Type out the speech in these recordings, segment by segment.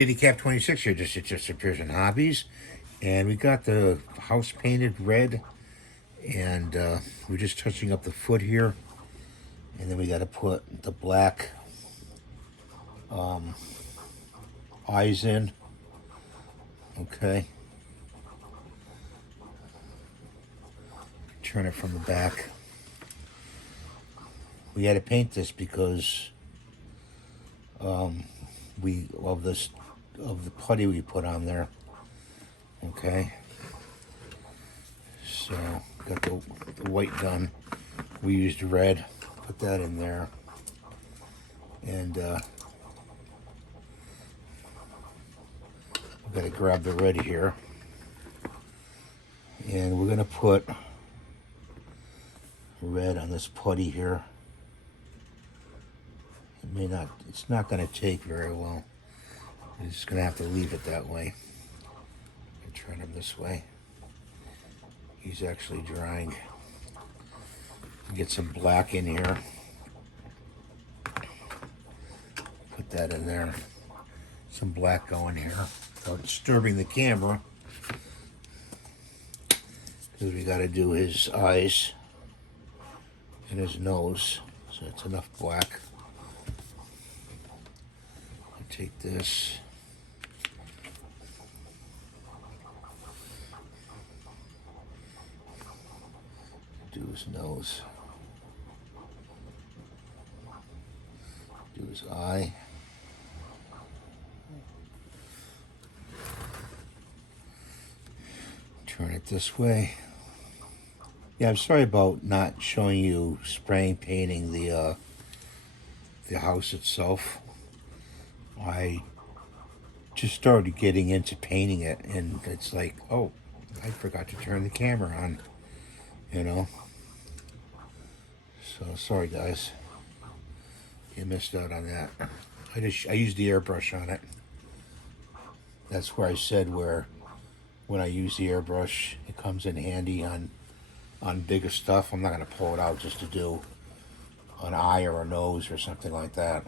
Cap 26 here, it just appears in hobbies. And we got the house painted red, and we're just touching up the foot here. And then we got to put the black eyes in. Okay. Turn it from the back. We had to paint this because we of the putty we put on there. Okay. So got the white done. We used red. Put that in there. And we got to grab the red here. And we're gonna put red on this putty here. It's not gonna take very well. I'm just gonna have to leave it that way. Turn him this way. He's actually drying. Get some black in here. Put that in there. Some black going here without disturbing the camera. Because we got to do his eyes and his nose. So it's enough black. I'll take this. Do his nose. Do his eye. Turn it this way. Yeah, I'm sorry about not showing you spraying painting the house itself. I just started getting into painting it, and it's like, oh, I forgot to turn the camera on, you know. So sorry, guys. You missed out on that. I used the airbrush on it. That's where I said where when I use the airbrush, it comes in handy on bigger stuff. I'm not gonna pull it out just to do an eye or a nose or something like that.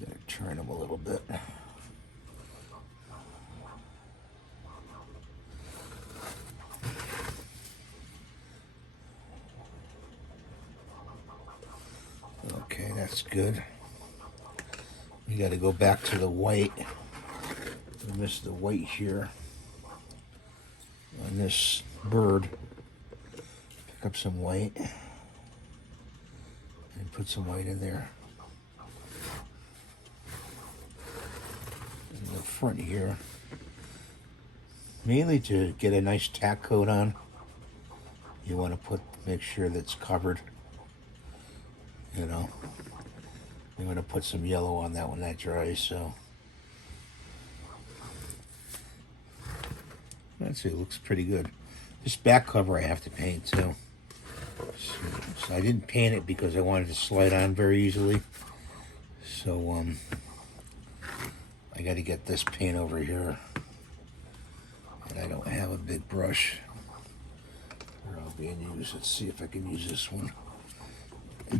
Gotta turn them a little bit. Okay, that's good. We got to go back to the white. We missed the white here on this bird. Pick up some white and put some white in there. In the front here, mainly to get a nice tack coat on. You want to make sure that's covered. You know, I'm going to put some yellow on that when that dries. So that's it. Looks pretty good. This back cover I have to paint too. So I didn't paint it because I wanted to slide on very easily. So I got to get this paint over here, and I don't have a big brush. Where I'll be in use. Let's see if I can use this one.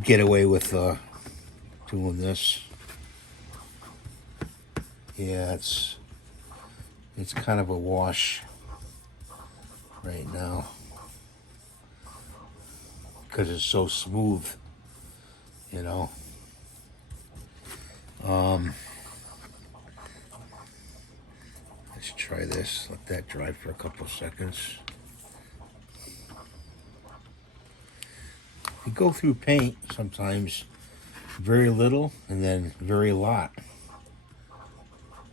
Get away with doing this. Yeah, it's kind of a wash right now because it's so smooth, you know. Let's try this. Let that dry for a couple of seconds. You go through paint sometimes very little and then very lot.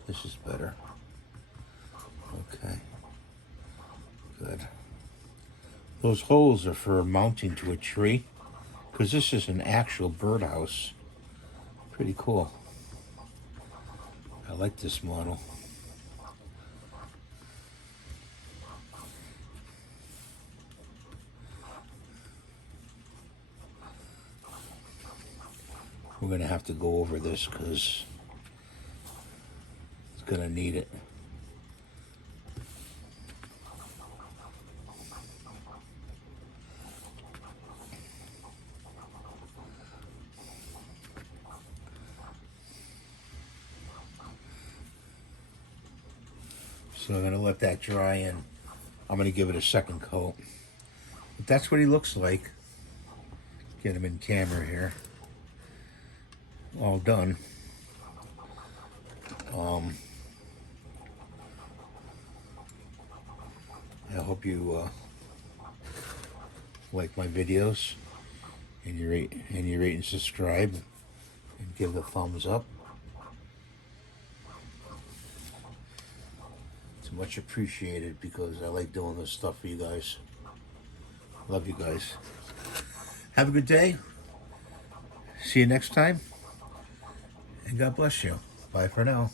This is better. Okay. Good. Those holes are for mounting to a tree because this is an actual birdhouse. Pretty cool. I like this model. We're going to have to go over this because it's going to need it. So I'm gonna let that dry and I'm gonna give it a second coat. But that's what he looks like. Get him in camera here. All done. I hope you like my videos and you rate and subscribe and give the thumbs up. It's much appreciated because I like doing this stuff for you guys. Love you guys. Have a good day. See you next time. And God bless you. Bye for now.